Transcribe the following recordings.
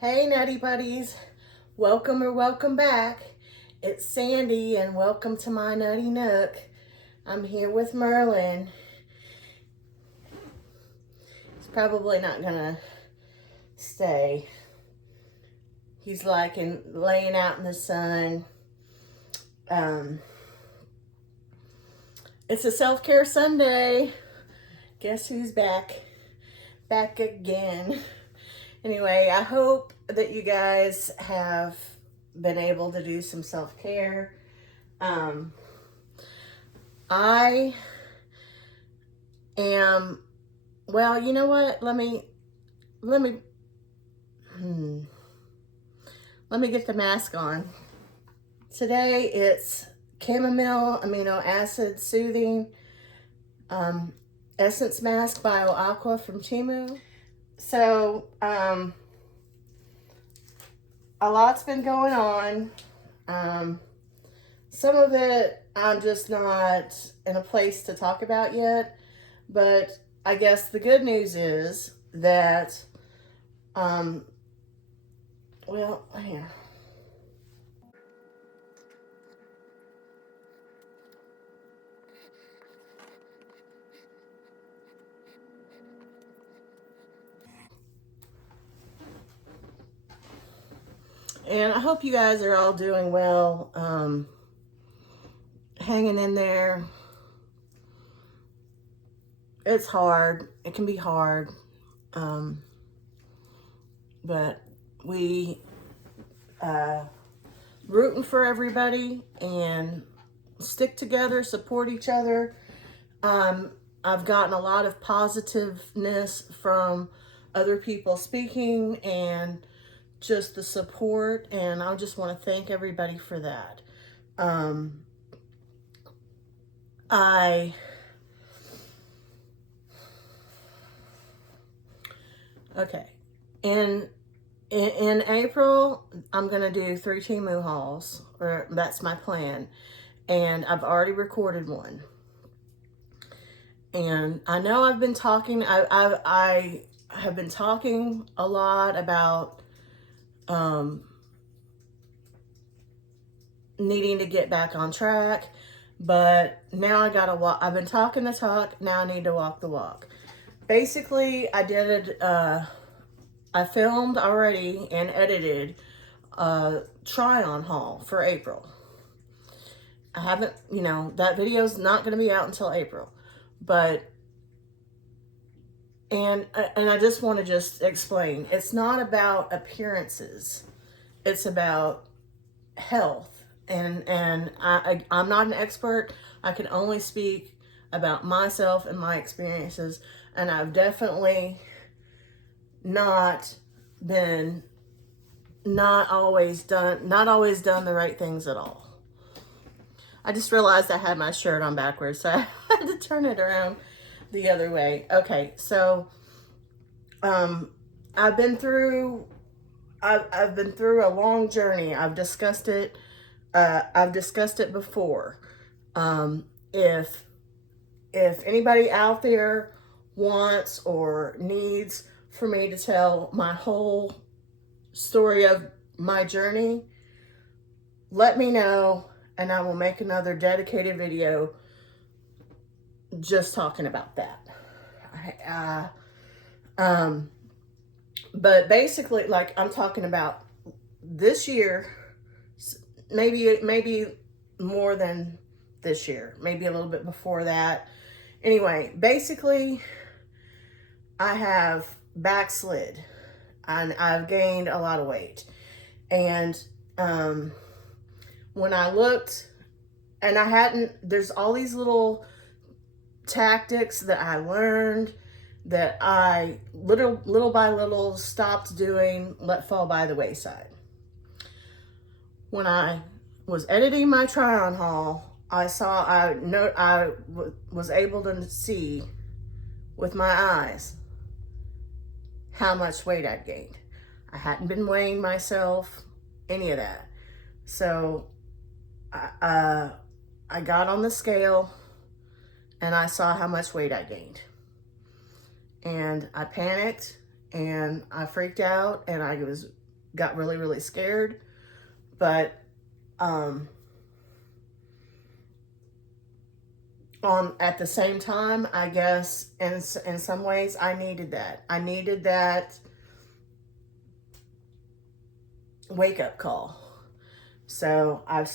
Hey Nutty Buddies, welcome or welcome back. It's Sandy and welcome to my Nutty Nook. I'm here with Merlin. He's probably not gonna stay. He's laying out in the sun. It's a self-care Sunday. Guess who's back? Back again. Anyway, I hope that you guys have been able to do some self-care. I am, well, you know what? Let me get the mask on. Today it's chamomile amino acid soothing essence mask bio aqua from Timu. So, a lot's been going on. Some of it I'm just not in a place to talk about yet, but I guess the good news is that, well, here. And I hope you guys are all doing well, hanging in there. It's hard. It can be hard. But we rooting for everybody and stick together, support each other. I've gotten a lot of positiveness from other people speaking and just the support, and I just want to thank everybody for that. Okay. In April, I'm going to do 3 Timu hauls, or that's my plan. And I've already recorded one. And I know I've been talking, I have been talking a lot about needing to get back on track, but now I gotta walk. I've been talking the talk, now I need to walk the walk. Basically, I filmed already and edited a try-on haul for April. I haven't, that video's not going to be out until April, but, and I just want to just explain, it's not about appearances, it's about health, and I'm not an expert. I can only speak about myself and my experiences, and I've definitely not always done the right things at all. I just realized I had my shirt on backwards, so I had to turn it around the other way. Okay, so I've been through a long journey. I've discussed it before. If anybody out there wants or needs for me to tell my whole story of my journey, let me know, and I will make another dedicated video just talking about that. But basically, like, I'm talking about this year, maybe more than this year, maybe a little bit before that. Anyway, basically, I have backslid and I've gained a lot of weight. And when I looked, and there's all these little tactics that I learned that I little by little stopped doing, let fall by the wayside. When I was editing my try-on haul, I was able to see with my eyes how much weight I'd gained. I hadn't been weighing myself, any of that. So I got on the scale and I saw how much weight I gained. And I panicked and I freaked out, and I was got really, really scared. But at the same time, I guess in some ways I needed that. I needed that wake-up call. So I'm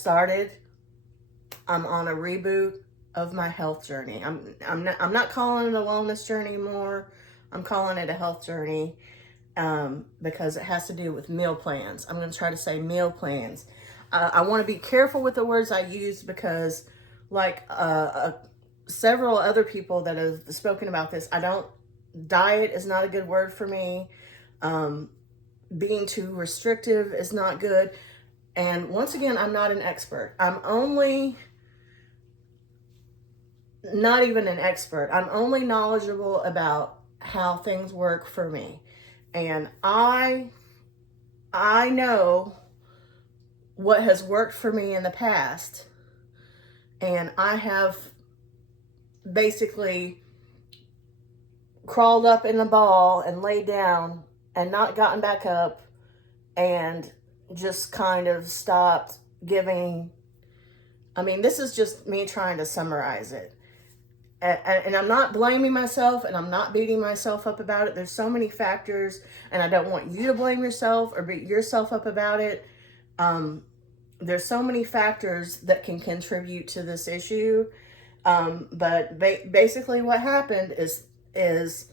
on a reboot of my health journey. I'm not calling it a wellness journey anymore. I'm calling it a health journey because it has to do with meal plans. I'm going to try to say meal plans. I want to be careful with the words I use because, like several other people that have spoken about this, diet is not a good word for me. Being too restrictive is not good. And once again, I'm not an expert. I'm only not even an expert. I'm only knowledgeable about how things work for me. And I know what has worked for me in the past. And I have basically crawled up in the ball and laid down and not gotten back up and just kind of stopped giving. I mean, this is just me trying to summarize it. And I'm not blaming myself and I'm not beating myself up about it. There's so many factors, and I don't want you to blame yourself or beat yourself up about it. There's so many factors that can contribute to this issue. But basically what happened is this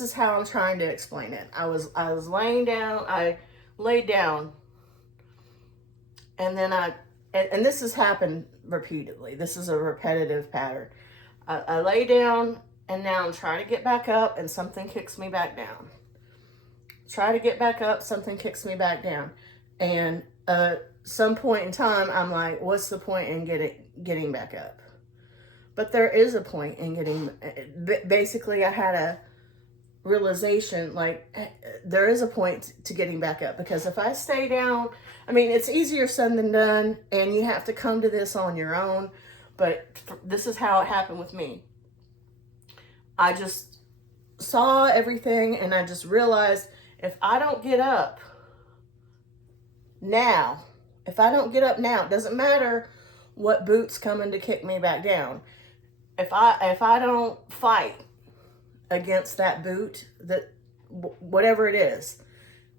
is how I'm trying to explain it. I was laying down, I laid down, and then and this has happened repeatedly. This is a repetitive pattern. I lay down, and now I'm trying to get back up, and something kicks me back down. Try to get back up, something kicks me back down. And some point in time, I'm like, what's the point in getting back up? But there is a point in getting, basically I had a realization, like, there is a point to getting back up, because if I stay down, I mean, it's easier said than done, and you have to come to this on your own, but this is how it happened with me. I just saw everything, and I just realized, if I don't get up now, it doesn't matter what boot's coming to kick me back down. If I don't fight against that boot, that whatever it is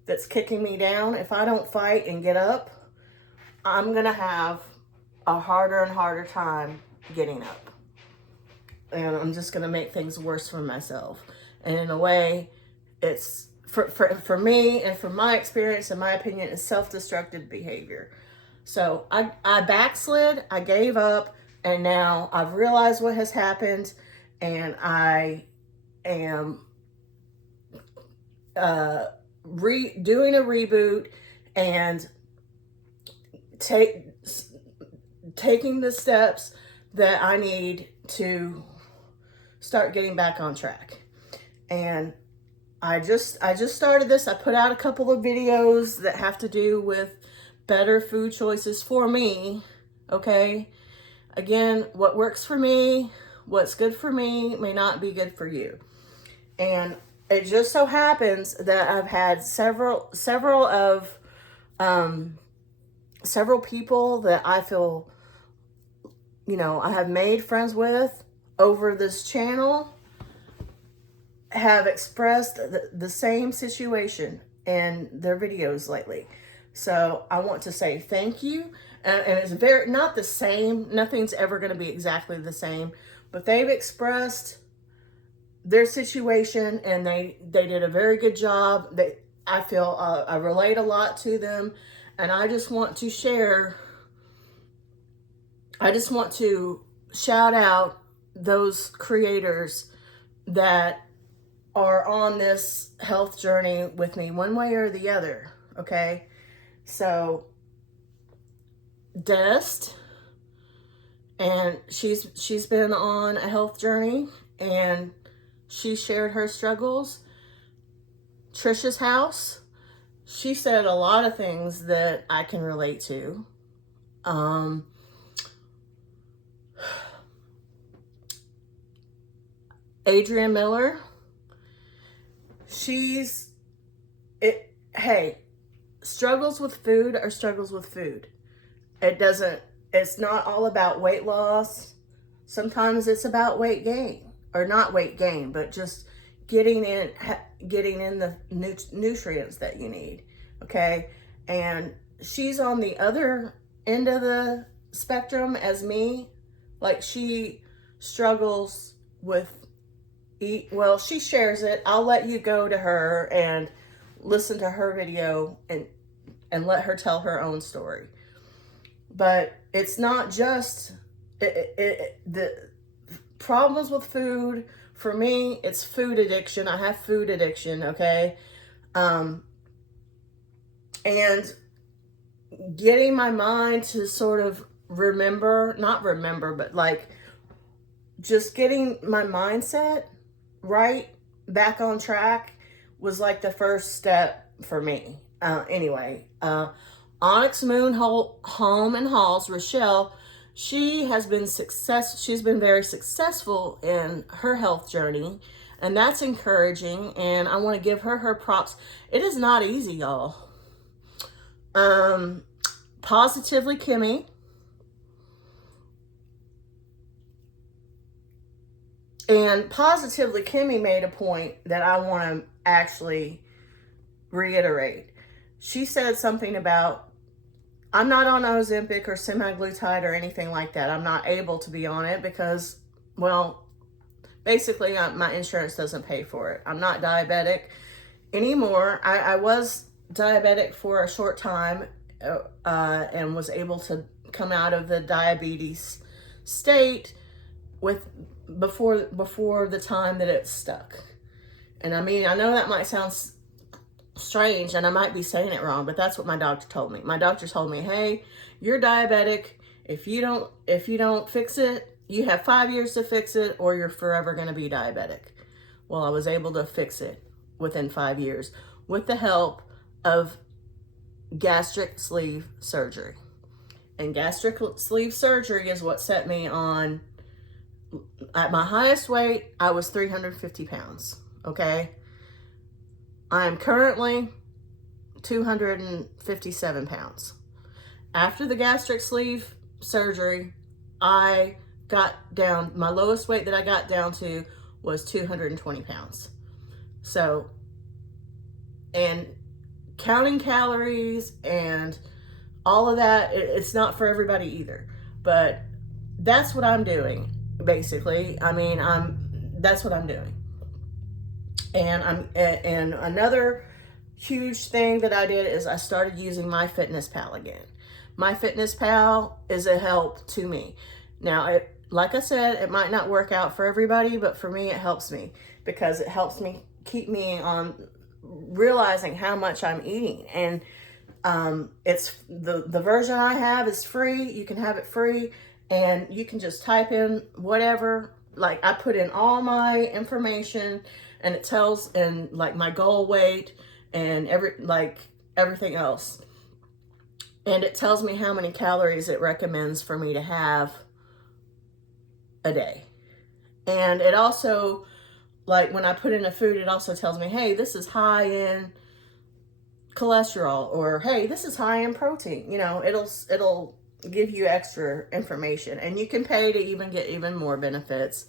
that's kicking me down, if I don't fight and get up, I'm gonna have a harder and harder time getting up, and I'm just gonna make things worse for myself. And in a way, it's for me, and from my experience and my opinion, it's self-destructive behavior. So I backslid, I gave up, and now I've realized what has happened, and I am doing a reboot and taking the steps that I need to start getting back on track. And I just started this. I put out a couple of videos that have to do with better food choices for me, okay? Again, what works for me, what's good for me may not be good for you. And it just so happens that I've had several people that I feel, I have made friends with over this channel have expressed the same situation in their videos lately. So I want to say thank you. And it's not the same. Nothing's ever going to be exactly the same. But they've expressed their situation, and they did a very good job. I feel I relate a lot to them. And I just want to share. I just want to shout out those creators that are on this health journey with me, one way or the other, okay? So, Dest, and she's been on a health journey, and she shared her struggles. Trisha's house, she said a lot of things that I can relate to. Adrienne Miller, hey, struggles with food are struggles with food. It's not all about weight loss. Sometimes it's about weight gain, or not weight gain, but just getting in the nutrients that you need. Okay. And she's on the other end of the spectrum as me. Like, she struggles with well, she shares it. I'll let you go to her and listen to her video and let her tell her own story. But it's not just the problems with food. For me, it's food addiction. I have food addiction, okay? And getting my mind to sort of not remember, but like just getting my mindset right back on track was like the first step for me. Anyway, Onyx Moon Home and Halls, Rochelle, she's been very successful in her health journey, and that's encouraging, and I want to give her props. It is not easy, y'all. Positively Kimmy, and Positively Kimmy made a point that I want to actually reiterate. She said something about, I'm not on Ozempic or semaglutide or anything like that. I'm not able to be on it because, well, basically my insurance doesn't pay for it. I'm not diabetic anymore. I was diabetic for a short time and was able to come out of the diabetes state before the time that it stuck. And I mean, I know that might sound strange and I might be saying it wrong, but that's what my doctor told me. My doctor told me, hey, you're diabetic. If you don't fix it, you have 5 years to fix it, or you're forever going to be diabetic. Well, I was able to fix it within 5 years with the help of gastric sleeve surgery. And gastric sleeve surgery is what set me on. At my highest weight, I was 350 pounds, okay? I am currently 257 pounds. After the gastric sleeve surgery, I got down, my lowest weight that I got down to was 220 pounds. So, and counting calories and all of that, it's not for everybody either. But that's what I'm doing, basically. I mean, that's what I'm doing. And another huge thing that I did is I started using MyFitnessPal again. MyFitnessPal is a help to me. Now, like I said, it might not work out for everybody, but for me, it helps me because it helps me keep me on realizing how much I'm eating. And it's the version I have is free. You can have it free, and you can just type in whatever. Like, I put in all my information, and it tells, and like my goal weight and everything else. And it tells me how many calories it recommends for me to have a day. And it also, like when I put in a food, it also tells me, hey, this is high in cholesterol, or hey, this is high in protein. You know, it'll give you extra information, and you can pay to even get even more benefits.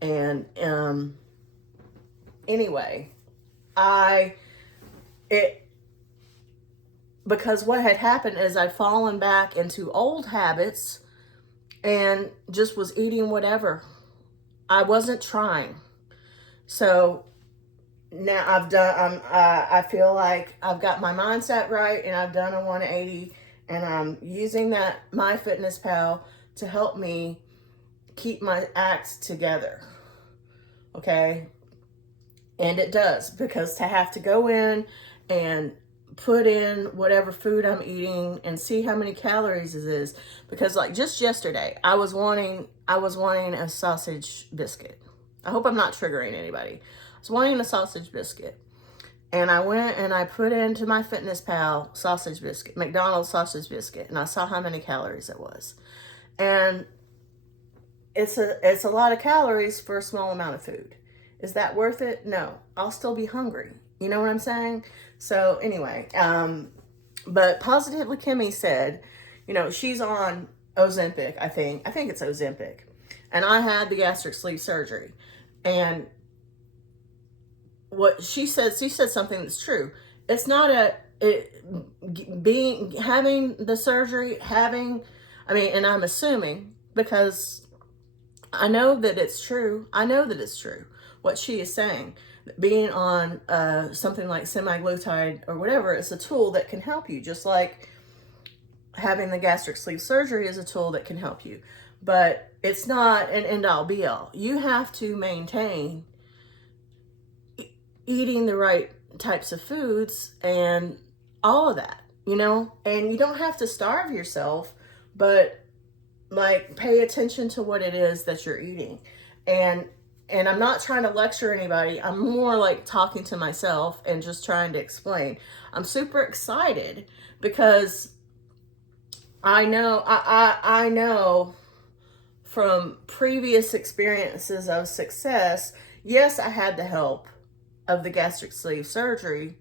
And anyway, because what had happened is I'd fallen back into old habits and just was eating whatever. I wasn't trying. So now I feel like I've got my mindset right, and I've done a 180, and I'm using that MyFitnessPal to help me keep my acts together. Okay? And it does, because to have to go in and put in whatever food I'm eating and see how many calories it is, because like just yesterday I was wanting a sausage biscuit. I hope I'm not triggering anybody. I was wanting a sausage biscuit, and I went and I put into MyFitnessPal sausage biscuit, McDonald's sausage biscuit, and I saw how many calories it was. And it's a lot of calories for a small amount of food. Is that worth it? No. I'll still be hungry. You know what I'm saying? So anyway, but Positively Kimmy said, you know, she's on Ozempic, I think it's Ozempic. And I had the gastric sleeve surgery. And what she said something that's true. It's not having the surgery, and I'm assuming because I know that it's true. What she is saying, being on something like semaglutide or whatever, is a tool that can help you, just like having the gastric sleeve surgery is a tool that can help you. But it's not an end-all be-all. You have to maintain eating the right types of foods and all of that, you know? And you don't have to starve yourself, but like pay attention to what it is that you're eating. And I'm not trying to lecture anybody. I'm more like talking to myself and just trying to explain. I'm super excited because I know I know from previous experiences of success, yes, I had the help of the gastric sleeve surgery,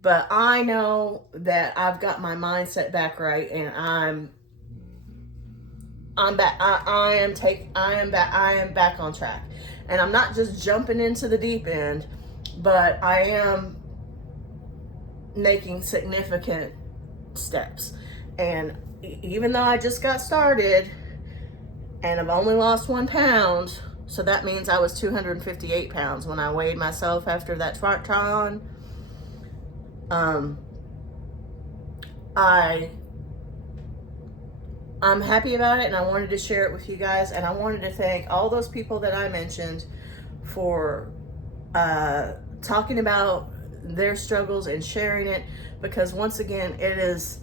but I know that I've got my mindset back right, and I'm back. I am back on track, and I'm not just jumping into the deep end, but I am making significant steps. And even though I just got started and I've only lost 1 pound, so that means I was 258 pounds when I weighed myself after that triathlon. I'm happy about it, and I wanted to share it with you guys, and I wanted to thank all those people that I mentioned for talking about their struggles and sharing it, because once again, it is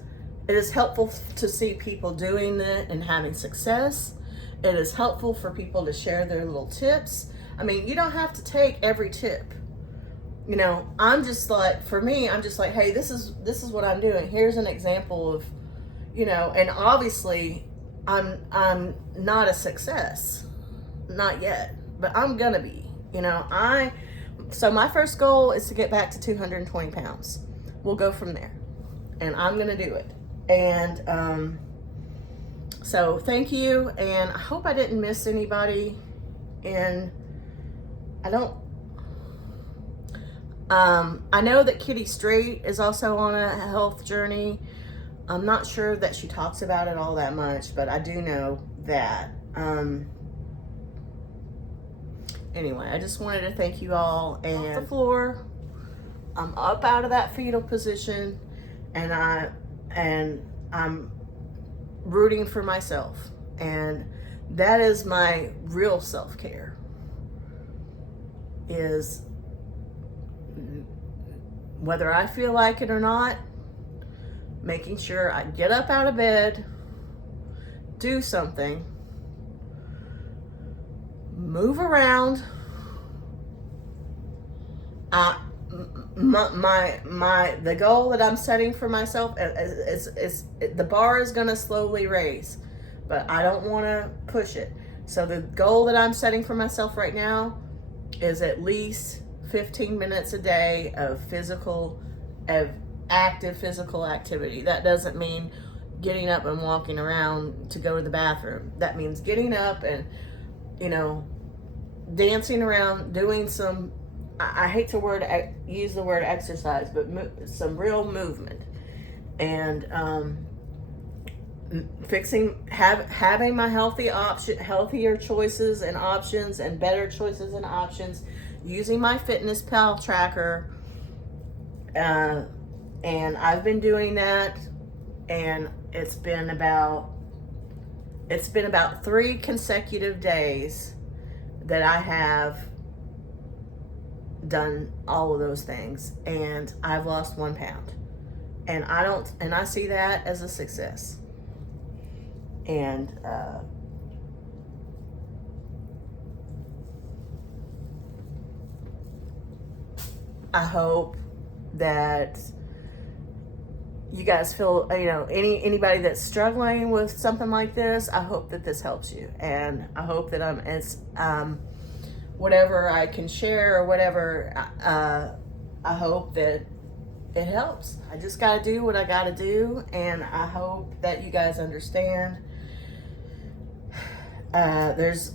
helpful to see people doing it and having success. It is helpful for people to share their little tips. I mean, you don't have to take every tip. You know, I'm just like, hey, this is what I'm doing. Here's an example of, you know, and obviously I'm not a success, not yet, but I'm gonna be, you know. So my first goal is to get back to 220 pounds. We'll go from there, and I'm gonna do it. And so thank you, and I hope I didn't miss anybody. And I know that Kitty Straight is also on a health journey. I'm not sure that she talks about it all that much, but I do know that. Anyway, I just wanted to thank you all. And off the floor, I'm up out of that fetal position, and I'm rooting for myself, and that is my real self-care, is whether I feel like it or not, making sure I get up out of bed, do something, move around. The goal that I'm setting for myself is the bar is going to slowly raise, but I don't want to push it. So the goal that I'm setting for myself right now is at least 15 minutes a day of active physical activity. That doesn't mean getting up and walking around to go to the bathroom. That means getting up and, you know, dancing around, doing some, I hate to use the word exercise, but some real movement. And having my healthier choices and options, and better choices and options, using my FitnessPal tracker. And I've been doing that, and it's been about 3 consecutive days that I have done all of those things, and I've lost 1 pound, and I see that as a success. And I hope that you guys feel, you know, anybody that's struggling with something like this, I hope that this helps you, and I hope that whatever I can share, or whatever I hope that it helps. I just got to do what I got to do, and I hope that you guys understand. There's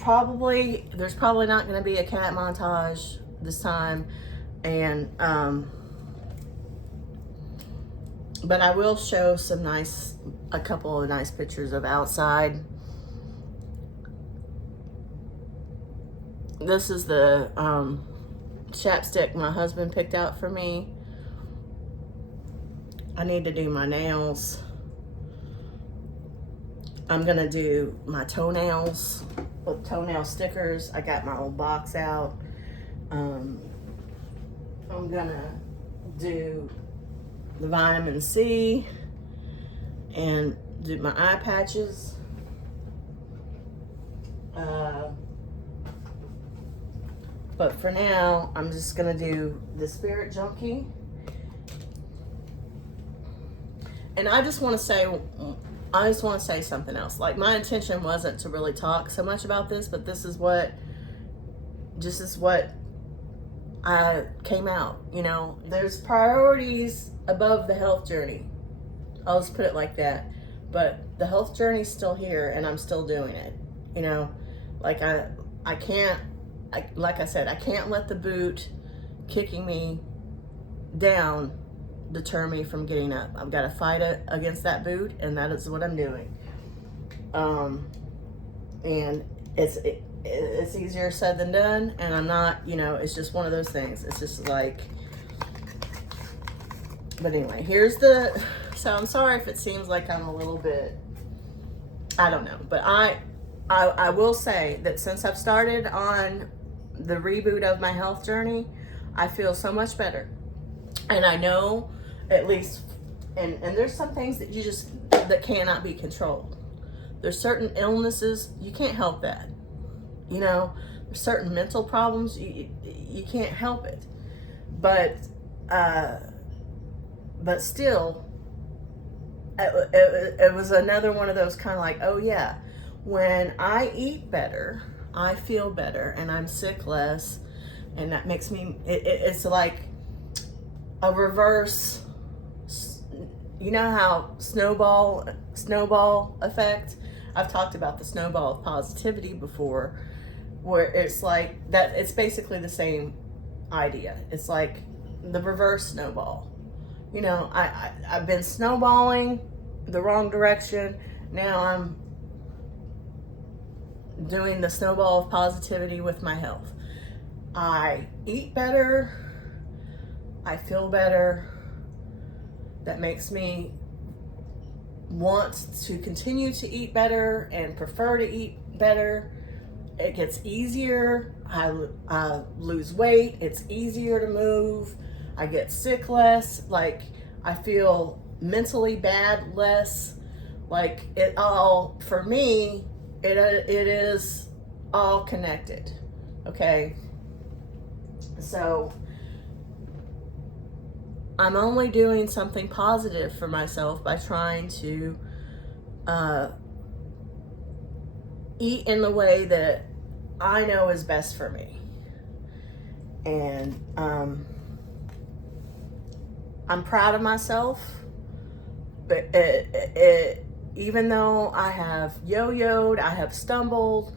probably not going to be a cat montage this time, and but I will show a couple of nice pictures of outside. This is the chapstick my husband picked out for me. I need to do my nails. I'm gonna do my toenails with toenail stickers. I got my old box out. I'm gonna do the vitamin C and do my eye patches. But for now, I'm just gonna do the Spirit Junkie. And I just want to say something else. Like, my intention wasn't to really talk so much about this, but this is what I came out. You know, there's priorities above the health journey. I'll just put it like that. But the health journey's still here, and I'm still doing it. You know, like I can't, like I said, I can't let the boot kicking me down deter me from getting up. I've got to fight against that boot, and that is what I'm doing. And it's easier said than done, and I'm not, you know, it's just one of those things. It's just like, but anyway, so I'm sorry if it seems like I'm a little bit, I don't know, but I will say that since I've started on the reboot of my health journey, I feel so much better. And I know, at least, and there's some things that cannot be controlled. There's certain illnesses, you can't help that. You know, there's certain mental problems, you can't help it. But still, it was another one of those kind of like, oh yeah, when I eat better, I feel better, and I'm sick less, and that makes me, it's like a reverse, you know how snowball effect? I've talked about the snowball of positivity before, where it's like that, it's basically the same idea. It's like the reverse snowball. You know, I've been snowballing the wrong direction. Now I'm doing the snowball of positivity with my health. I eat better. I feel better. That makes me want to continue to eat better and prefer to eat better. It gets easier. I lose weight. It's easier to move. I get sick less. Like, I feel mentally bad less. Like, it all, for me, it is all connected. Okay? So I'm only doing something positive for myself by trying to eat in the way that I know is best for me. And I'm proud of myself. But even though I have yo-yoed, I have stumbled,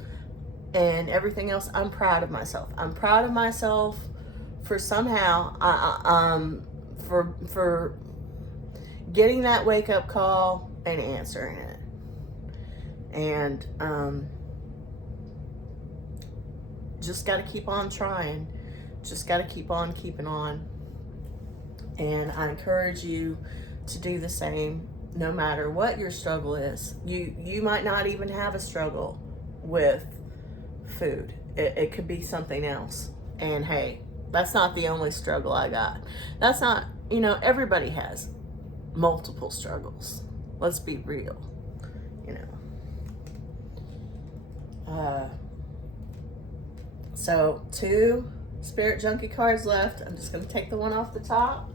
and everything else, I'm proud of myself. I'm proud of myself for somehow, for getting that wake-up call and answering it. And just got to keep on trying. Just got to keep on keeping on. And I encourage you to do the same, no matter what your struggle is. You might not even have a struggle with food. It could be something else. And hey, that's not the only struggle I got. That's not, you know, everybody has multiple struggles. Let's be real, you know. So 2 Spirit Junkie cards left. I'm just going to take the one off the top.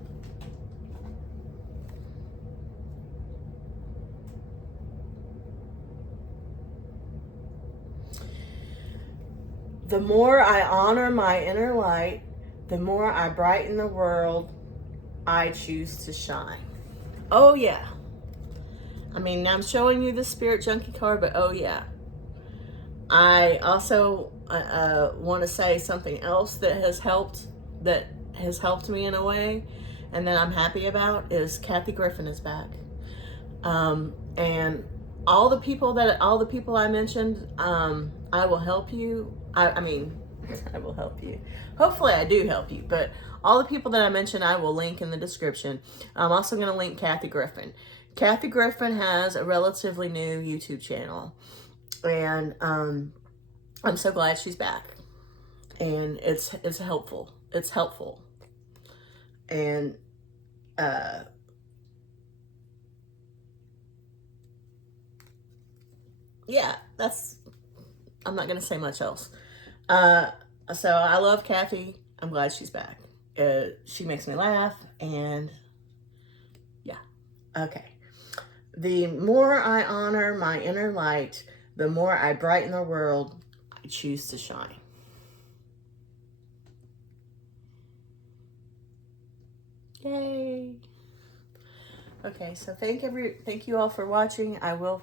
The more I honor my inner light, the more I brighten the world, I choose to shine. Oh yeah. I mean, I'm showing you the Spirit Junkie card, but oh yeah. I also want to say something else that has helped me in a way, and that I'm happy about, is Kathy Griffin is back. And all the people I mentioned, I will help you. I mean, I will help you. Hopefully I do help you, but all the people that I mentioned, I will link in the description. I'm also going to link Kathy Griffin. Kathy Griffin has a relatively new YouTube channel, and I'm so glad she's back. And it's helpful. It's helpful. And yeah, I'm not going to say much else. So I love Kathy. I'm glad she's back. She makes me laugh, and yeah. Okay. The more I honor my inner light, the more I brighten the world, I choose to shine. Yay. Okay, so thank you all for watching. I will,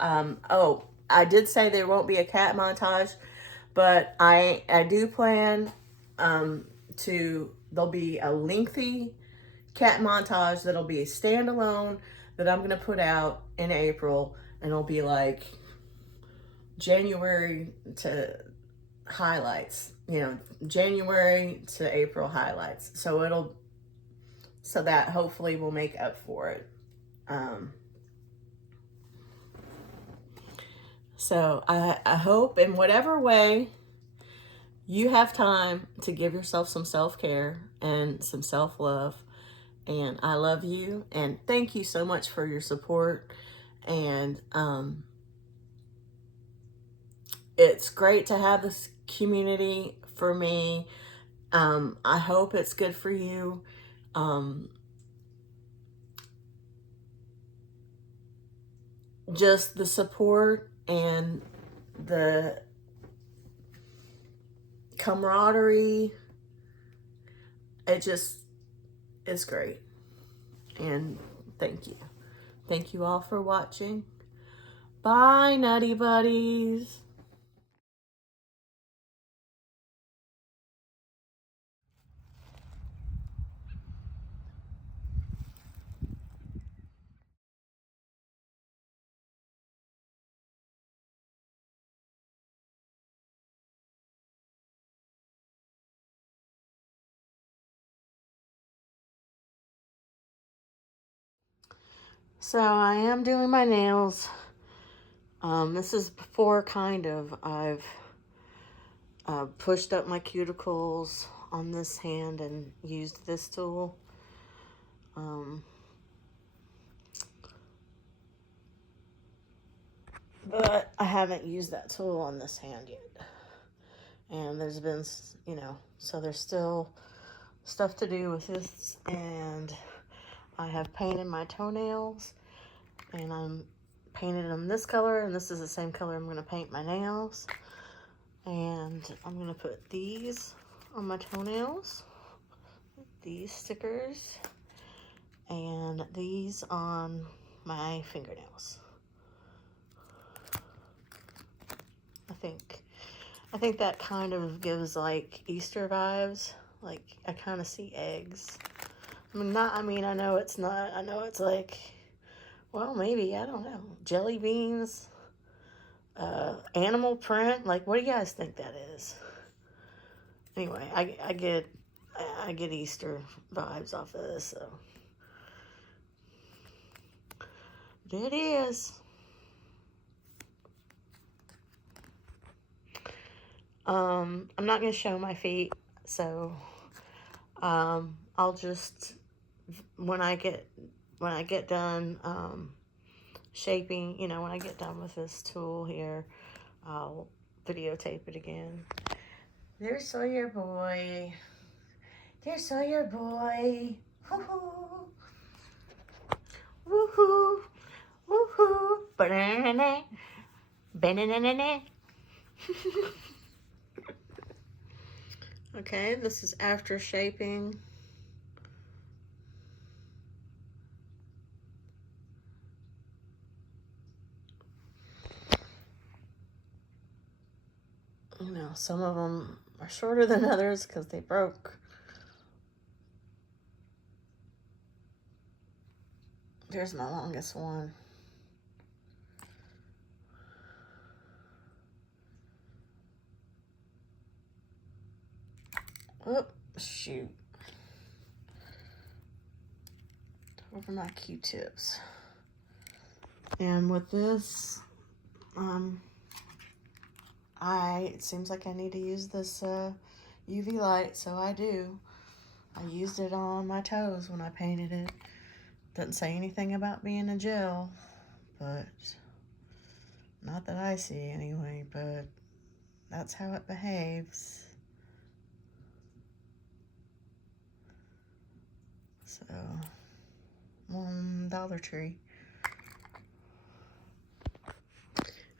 oh, I did say there won't be a cat montage, but I do plan there'll be a lengthy cat montage that'll be a standalone that I'm going to put out in April, and it'll be like January to highlights, January to April highlights. So that hopefully will make up for it. So I hope in whatever way you have time to give yourself some self-care and some self-love. And I love you, and thank you so much for your support. And it's great to have this community for me. I hope it's good for you. Just the support and the camaraderie, it's great. And thank you. Thank you all for watching. Bye, Nutty Buddies. So I am doing my nails. This is before I've pushed up my cuticles on this hand and used this tool. But I haven't used that tool on this hand yet. And there's been, so there's still stuff to do with this. And I have painted my toenails, and I'm painted them this color, and this is the same color I'm going to paint my nails. And I'm going to put these on my toenails, these stickers, and these on my fingernails. I think that kind of gives like Easter vibes. Like I kind of see eggs. I know it's not. I know it's like, well, maybe, I don't know, jelly beans, animal print. Like, what do you guys think that is? Anyway, I get Easter vibes off of this, so there it is. I'm not gonna show my feet, so I'll just, when I get done shaping, when I get done with this tool here, I'll videotape it again. There's Sawyer boy. There's Sawyer boy. Woohoo! Woohoo! Woohoo! Banana! Banana! Okay, this is after shaping. You know, some of them are shorter than others because they broke. There's my longest one. Oh, shoot. Over my Q-tips. And with this, it seems like I need to use this UV light, so I do. I used it on my toes when I painted it. Doesn't say anything about being a gel, but not that I see anyway, but that's how it behaves. So, Dollar Tree.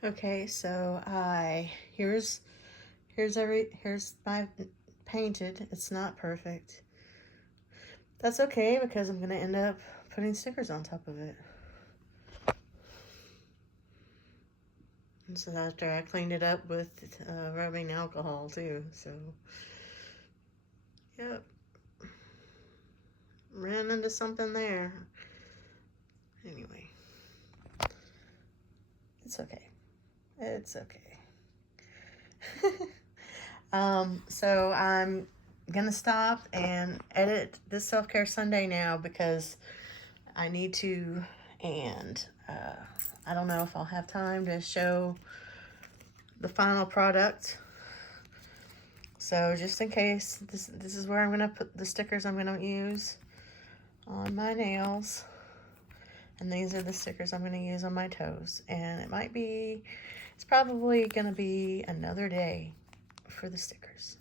Okay, so here's my painted. It's not perfect. That's okay because I'm gonna end up putting stickers on top of it. And so after I cleaned it up with rubbing alcohol too, so yep, ran into something there. Anyway, it's okay. It's okay. So I'm gonna stop and edit this self-care Sunday now because I need to, and I don't know if I'll have time to show the final product. So just in case, this is where I'm gonna put the stickers I'm gonna use on my nails. And these are the stickers I'm gonna use on my toes. And it's probably gonna be another day for the stickers.